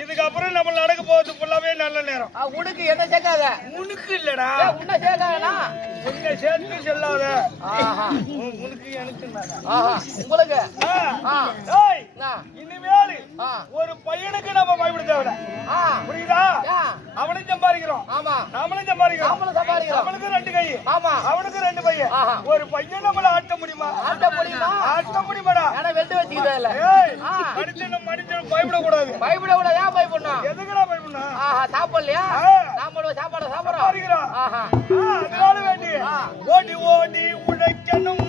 இதுக்கப்புறம் நம்ம நடக்க போறது ஃபுல்லாவே நல்ல நேரம். உனக்கு என்ன சேர்க்காத உனக்கு இல்லடா உன்ன சேர்க்காதடா உன்னை சேர்த்து செல்லாத. உனக்கு எனக்கு உங்களுக்கு இனிமேல் ஒரு பையனுக்கு நம்ம பயப்பட தேவையில்ல. புரியுதா? அவனும் சம்பாதிக்கிறோம், நம்மளும் சம்பாதிக்கிறோம். அவனுக்கு 2 கை, அவனுக்கு 2 பையன். ஒரு பையன் நம்மள ஆட்ட முடியுமா? ஆட்ட முடியுமாடா? வெட்டு வச்சுக்கிட்டே இல்ல. மனுஷன் பயப்படக்கூடாது. பயப்படக்கூடாது. ஏன் பயப்படணும்? எதுக்குடா பயப்படணும்? சாப்பிடலையா? நாம சாப்பாடு சாப்பிடுறோம். அதனால வேண்டி ஓடி ஓடி உழைக்கணும்.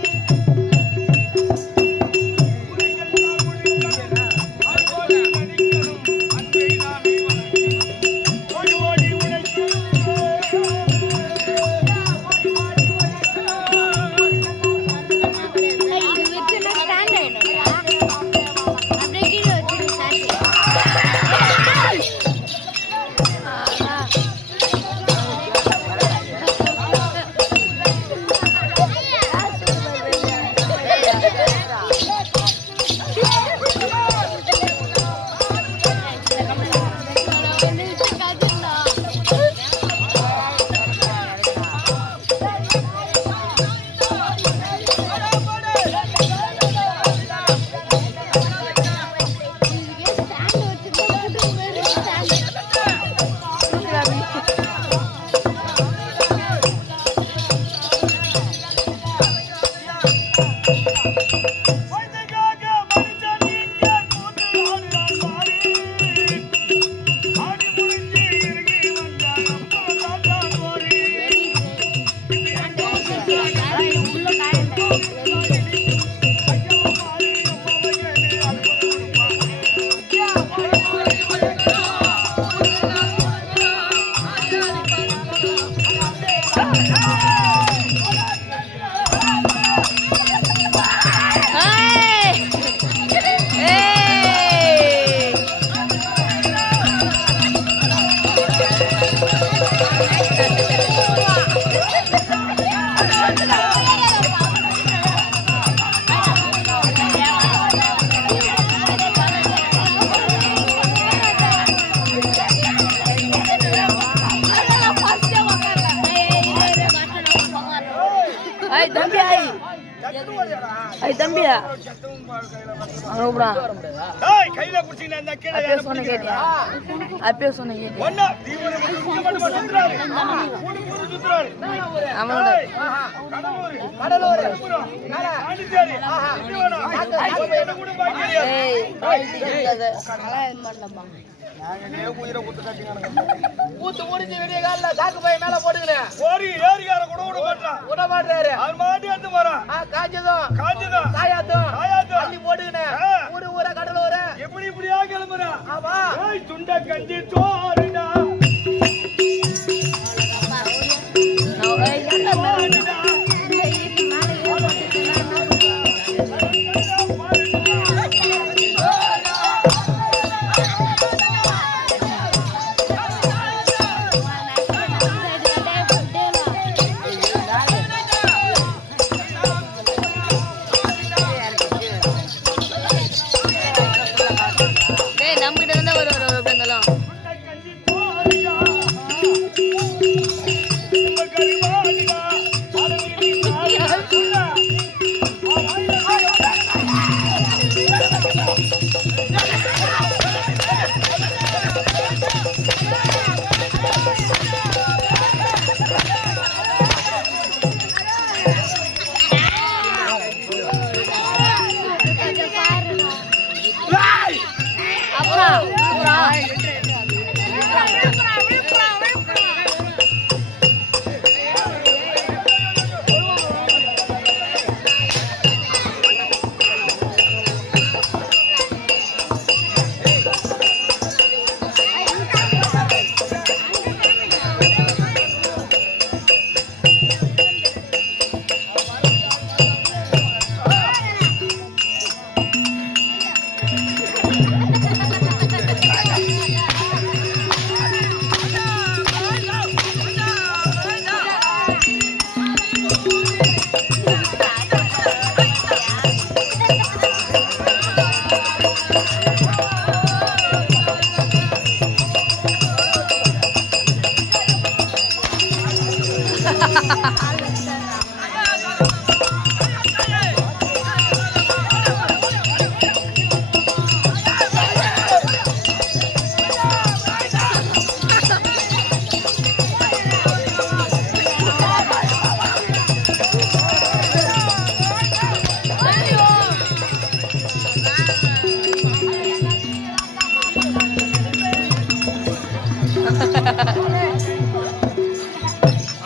தம்பியா கையில புடிச்சீங்கன்னா கீழே அப்பே சொன்னீங்க ஊத்து முடிஞ்சு விடிய கால சாக்கு பை மேல போடுகிறேன். ஓரி ஏரியார கூட விட மாட்டாரு. அது மாட்டி வந்து போறான். காஞ்சதும் காயாதும் அள்ளி போடுகிறேன். ஊரு ஊரா கடல் ஊரா இப்படியா கிளம்புறான். ஆமா துண்ட கஞ்சி தோறுடா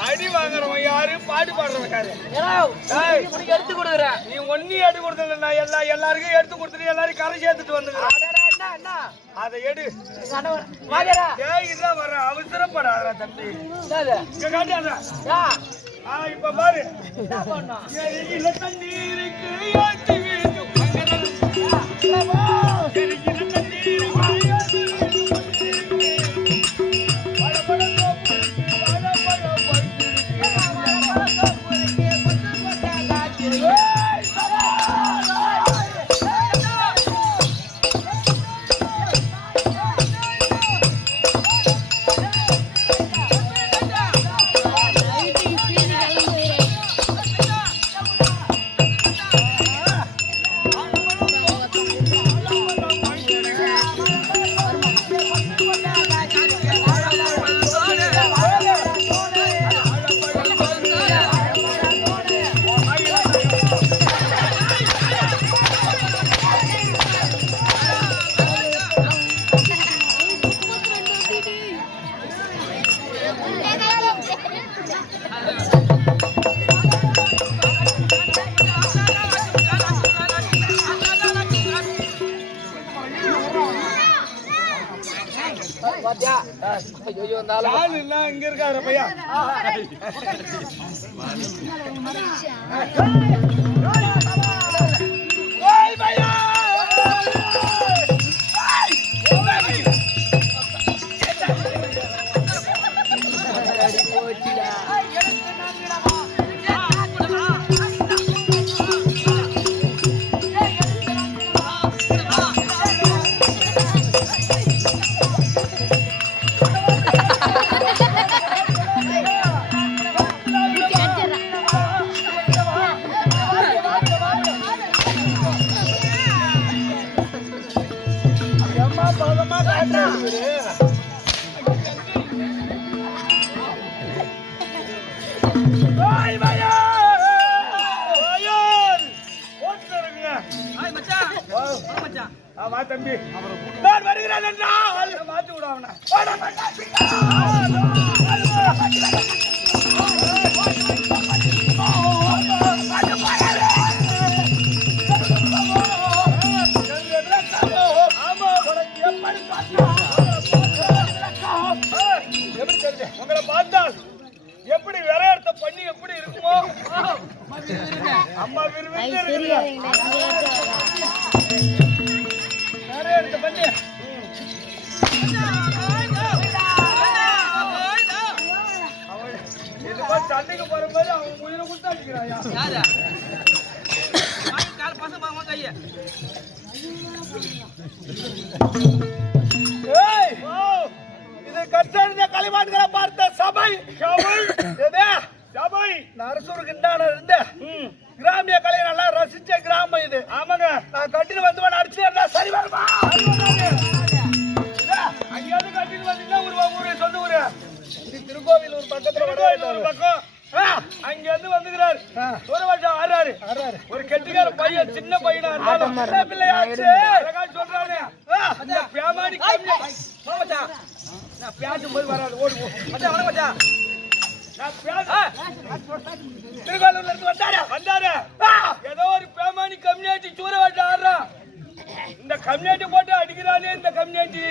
அடி வாங்குறவன் யாரு, பாட்டு பாடுறவன் யாரு? உனக்கு எடுத்து கொடுக்குறேன். நீ ஒன்னும் எடுத்து கொடுத்தல, நான் எல்லாருக்கும் எடுத்து கொடுத்துட்டு எல்லாரும் கரை சேர்த்துட்டு வந்துக்கிறேன். அதை எடு. இதான் வர்ற, அவசரப்படாத தம்பி. இங்க காட்டியாதா? இப்ப பாரு. எரிகிற தண்ணீருக்கு ஏத்தி வைக்கும் எரிகிற தண்ணீருக்கு ஏத்தி இங்க இருக்காரு பையா. தம்பி நான் வருகிறேன் என்றால் மாத்தி விடுவாங்க. உங்களை பார்த்தால் எப்படி விரையாடுத்த பண்ணி எப்படி இருக்குமோ அம்மா விரும்பி விரையாடுத்த பண்ணி சண்டைக்கு போறபோது அவன் உயிரை கொடுத்து அடிக்கிறாயா? இது கற்றறிந்த களிமான்களை பார்த்த சபை சபை அரசூருக்கு இருந்த கிராமிய கலையை நல்லா ரசிச்ச கிராமம் இது. ஆமாங்க, நான் கட்டின்னு வந்து அடிச்சு இருந்தா சரி வருமா? அங்கேயாவது கட்டின்னு வந்தீங்கன்னா ஊரு சொந்த ஊரு திருக்கோவில் ஒரு பக்கத்துல ஒரு பக்கம் அங்க இருந்து வந்துக்கிறாரு. ஒரு வருஷம் ஆறாரு ஒரு கெட்டிக்கார பையன் சின்ன பையனா இருந்தாலும் பிள்ளையாச்சு சொல்றாரு. பேமானி மச்சான் நான் பேசும்போது வராது ஓடு மச்சான் வணக்கம் மச்சான் நான் திருவாரூர்ல இருந்து வந்தாரு ஏதோ ஒரு பேமானி கம்யூனிட்டி சூறவாட்டி ஆடுறான் இந்த கம்யூனிட்டி போட்டு அடிக்கிறானே இந்த கம்யூனிட்டி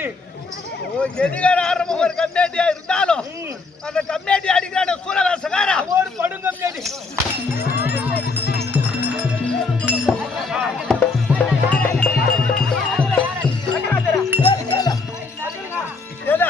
எதிகார ஆரம்ப ஒரு கம்யூனிட்டியா இருந்தாலும் அந்த கம்யூனிட்டி அடிக்கிறான சூரவேசகாரா ஒரு படும் கம்யூனிட்டி ஏதா